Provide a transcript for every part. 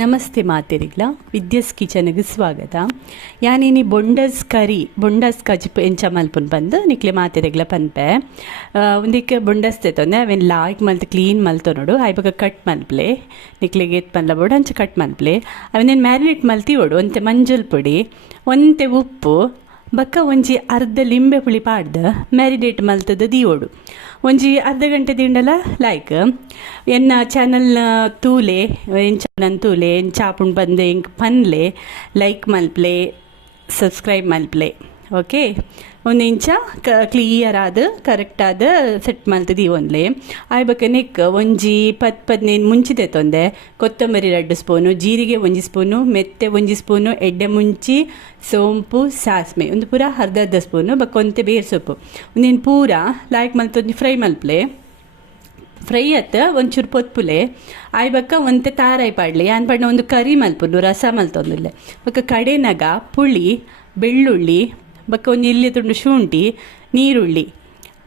ನಮಸ್ತೆ ಮಾತೆರಿಗ್ಲ ವಿದ್ಯಾಸ್ ಕಿಚನ್ಗೆ ಸ್ವಾಗತ. ಯಾನೇನಿ ಬೊಂಡಸ್ ಕಜಿ ಎಂಚ ಮಲ್ಪುನ್ ಬಂದು ನಿಕ್ಲೆ ಮಾತೆರೆಗ್ಲ ಪನ್ಪೆ ಒಂದಿಕ್ಕೆ ಬೊಂಡಸ್ ತೆತ್ತೊಂದೆ ಅವೇನು ಲಾಯ್ಕ್ ಮಲ್ತು ಕ್ಲೀನ್ ಮಲ್ತು ನೋಡು ಆಯ್ಬಾಗ ಕಟ್ ಮಲ್ಪ್ಲೆ ನಿಕ್ಲೆಗೆ ಎತ್ ಪನ್ಲ ಬೋಡು ಅಂಚ ಕಟ್ ಮಲ್ಪ್ಲೆ ಅವನೇನು ಮ್ಯಾರಿನೇಟ್ ಮಲ್ತಿ ಓಡು ಒಂತೆ ಮಂಜಲ್ ಪುಡಿ ಒಂತೆ ಉಪ್ಪು ಬಕ್ಕ ಒಂಜಿ ಅರ್ಧ ಲಿಂಬೆ ಪುಳಿ ಪಾಡ್ದು ಮ್ಯಾರಿನೇಟ್ ಮಲ್ತದ ದೀವೋಡು ಒಂಜಿ ಅರ್ಧ ಗಂಟೆ ದಿಂಡಲ ಲೈಕ್ ಎನ್ನ ಚಾನಲ್ ತೂಲೆ ಚಾನಲ್ ತೂಲೆ ಚಾಪುಂಡು ಬಂದು ಎಂಕ್ ಪನ್ಲೆ ಲೈಕ್ ಮಲ್ಪ್ಲೆ ಸಬ್ಸ್ಕ್ರೈಬ್ ಮಲ್ಪ್ಲೆ ಓಕೆ ಒಂದು ಇಂಚ ಕ್ಲಿಯರ್ ಆದ ಕರೆಕ್ಟ್ ಆದ ಸೆಟ್ ಮಲ್ತದಿ ಒಂದ್ಲೆ ಆಯ್ಬಕ್ಕೆ ನೆಕ್ ಒಂಜಿ 10-15 ಮುಂಚಿದೆ ತೊಂದೆ ಕೊತ್ತಂಬರಿ 2 ಸ್ಪೂನು, ಜೀರಿಗೆ 1 ಸ್ಪೂನು, ಮೆತ್ತೆ 1 ಸ್ಪೂನು, ಎಡ್ಡೆ ಮುಂಚಿ, ಸೋಂಪು, ಸಾಸ್ಮೆ ಒಂದು ಪೂರ ಅರ್ಧ ಸ್ಪೂನು ಬಕ್ಕೊಂತೆ ಬೇರ್ ಸೊಪ್ಪು ಒಂದೇನು ಪೂರ ಲಾಯ್ಕ್ ಮಲ್ತೊಂದು ಫ್ರೈ ಮಲ್ಪ್ಲೆ ಫ್ರೈ ಅತ್ತ ಒಂಚೂರು ಪೊತ್ಪುಲೆ ಆಯ್ಬಕ್ಕ ಒಂತೆ ತಾರಾಯಿ ಪಾಡ್ಲಿ ಯಾನ್ ಪಡ್ನ ಒಂದು ಕರಿ ಮಲ್ಪುನು ರಸ ಮಲ್ತೊಂದಿಲ್ಲ ಬಕ್ಕ ಕಡೆನಾಗ ಪುಳಿ ಬೆಳ್ಳುಳ್ಳಿ ಬಕ್ಕ ಒಂದು ಇಲ್ಲಿ ತುಂಡು ಶುಂಠಿ ನೀರುಳ್ಳಿ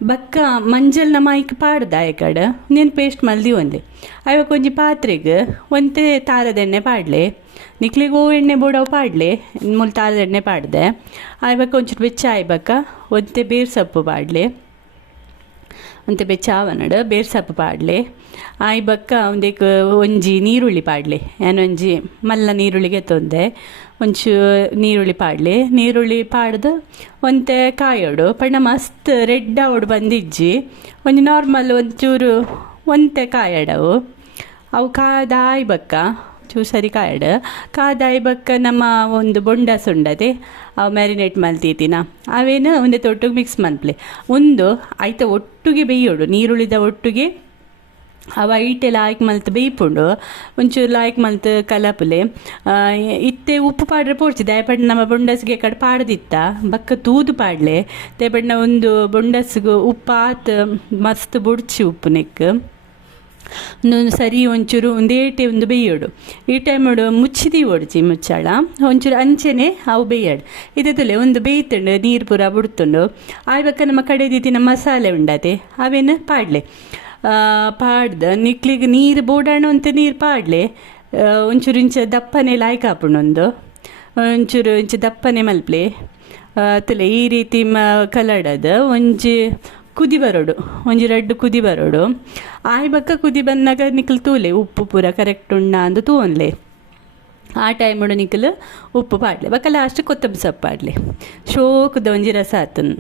ಬಕ್ಕ ಮಂಜಲ್ನ ಮಾಯ್ಕ್ ಪಾಡ್ದ ಆಯ್ಕಡೆ ನೀನು ಪೇಸ್ಟ್ ಮಲ್ದಿ ಒಂದೆ ಆಯ್ಬಕ್ಕ ಒಂಜಿ ಪಾತ್ರೆಗೆ ಒಂತೆ ತಾರದ ಎಣ್ಣೆ ಪಾಡ್ಲೆ ನಿಕ್ಲಿಗೆ ಎಣ್ಣೆ ಬೋಡವು ಪಾಡ್ಲೆ ಮೂಲ ತಾರದ ಎಣ್ಣೆ ಪಾಡ್ದೆ ಆಯ್ಬಕ್ಕ ಒಂಚೂರು ಬೆಚ್ಚ ಆಯ್ಬಕ್ಕ ಒಂತೆ ಬೇರ್ ಸೊಪ್ಪು ಪಾಡ್ಲೆ ಒಂತೆ ಬೆಚ್ಚ ಆವನಡು ಬೇರ್ ಸೊಪ್ಪು ಪಾಡ್ಲೆ ಆಯ್ಬಕ್ಕ ಒಂದೇಕು ಒಂಜಿ ನೀರುಳ್ಳಿ ಪಾಡ್ಲೆ ಏನೊಂಜಿ ಮಲ್ಲ ನೀರುಳ್ಳಿಗೆ ತೊಂದೆ ಒಂಚೂ ನೀರುಳ್ಳಿ ಪಾಡ್ಲೆ ನೀರುಳ್ಳಿ ಪಾಡ್ದು ಒಂತೆ ಕಾಯೋಡು ಪಣ್ಣ ಮಸ್ತ್ ರೆಡ್ ಆವಡು ಬಂದಿಜ್ಜಿ ಒಂಜಿ ನಾರ್ಮಲ್ ಒಂಚೂರು ಒಂತೆ ಕಾಯಡವು ಅವು ಕಾದಾಯ್ಬಕ್ಕ ಚೂಸರಿ ಕಾದಾಯ್ಬಕ್ಕ ನಮ್ಮ ಒಂದು ಬೊಂಡಸ್ ಉಂಡದೆ ಅವು ಮ್ಯಾರಿನೇಟ್ ಮಲ್ತೀತಿನ ಅವೇನು ಒಂದೇ ತೊಟ್ಟಿಗೆ ಮಿಕ್ಸ್ ಮಲ್ಪ್ಲೆ ಒಂದು ಆಯ್ತ ಒಟ್ಟಿಗೆ ಬೇಯೋಡು ನೀರುಳ್ಳಿದ ಒಟ್ಟಿಗೆ ಅವ ಐಟೆಲ್ಲ ಆಯ್ಕೆ ಮಲ್ತು ಬೇಯ್ಪುಂಡು ಒಂಚೂರು ಲಾಯ್ಕ್ ಮಲ್ತು ಕಲಪುಲೆ ಇತ್ತೆ ಉಪ್ಪು ಪಾಡ್ರೆ ಪೋಡ್ಚಿ ದಯಪಡ್ ನಮ್ಮ ಬೊಂಡಸ್ಗೆ ಕಡೆ ಪಾಡ್ದಿತ್ತ ಬಕ್ಕ ತೂದು ಪಾಡ್ಲೆ ದಯಪಡ್ನ ಒಂದು ಬೊಂಡಸ್ಗೆ ಉಪ್ಪು ಆತು ಮಸ್ತ್ ಬುಡ್ಚಿ ಉಪ್ಪು ನೆಕ್ ಒಂದು ಸರಿ ಒಂಚೂರು ಒಂದೇಟೆ ಒಂದು ಬೇಯೋಡು ಈ ಟೈಮಡು ಮುಚ್ಚಿದಿ ಓಡಿಚಿ ಮುಚ್ಚಾಳ ಒಂಚೂರು ಅಂಚೆನೆ ಅವು ಬೇಯಾಡು ಇದೇ ಒಂದು ಬೇಯ್ತುಂಡು ನೀರು ಪೂರ ಬಿಡ್ತುಂಡು ಆಯ್ಬಕ್ಕ ನಮ್ಮ ಕಡೆದಿತ್ತಿನ ಮಸಾಲೆ ಉಂಡತೆ ಅವೇನು ಪಾಡ್ಲೆ ಪಾಡ್ದು ನಿಕ್ಲಿಗೆ ನೀರು ಬೋಡಾಣ ಅಂತ ನೀರು ಪಾಡ್ಲೆ ಒಂಚೂರು ಇಂಚ ದಪ್ಪನೆ ಲಾಯ್ಕ್ ಹಾಪುಂಡು ಒಂಚೂರು ಇಂಚ ದಪ್ಪನೆ ಮಲ್ಪ್ಲೆ ತಲೆ ಈ ರೀತಿ ಕಲಡದು ಒಂಜಿ ಕುದಿ ಬರೋಡು ಒಂಜಿ 2 ಕುದಿ ಬರೋಡು ಆಯ್ಬಕ್ಕ ಕುದಿ ಬಂದಾಗ ನಿಕ್ಲು ತೂಲೆ ಉಪ್ಪು ಪೂರ ಕರೆಕ್ಟ್ ಉಂಡ ಅಂದು ತೂನ್ಲೆ ಆ ಟೈಮಡು ನಿಕ್ಲು ಉಪ್ಪು ಪಾಡ್ಲೆ ಬಕ್ಕ ಲಾಸ್ಟ್ ಕೊತ್ತಂಬರಿ ಸೊಪ್ಪು ಪಾಡ್ಲೆ ಶೋಕದ ಒಂಜಿ ರಸ ಆತನು.